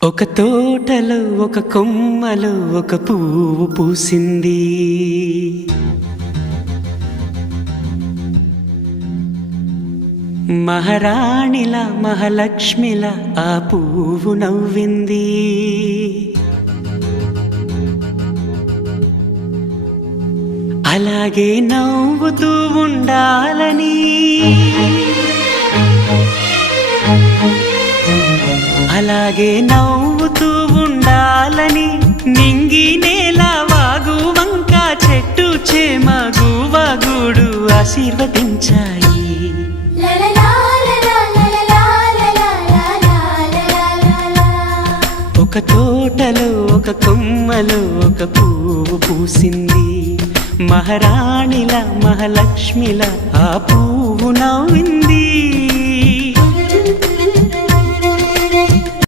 ఒక తోటలో ఒక కొమ్మలో ఒక పువ్వు పూసింది. మహారాణిలా మహాలక్ష్మిలా ఆ పువ్వు నవ్వింది. అలాగే నవ్వుతూ ఉండాలని, అలాగే నవ్వుతూ ఉండాలని నింగి నేల వాగు వంక చెట్టు చేమ గువగూడు ఆశీర్వదించాయి. ఒక తోటలో ఒక కొమ్మలో ఒక పువ్వు పూసింది. మహారాణిలా మహాలక్ష్మిలా ఆ పువ్వు నవ్వింది.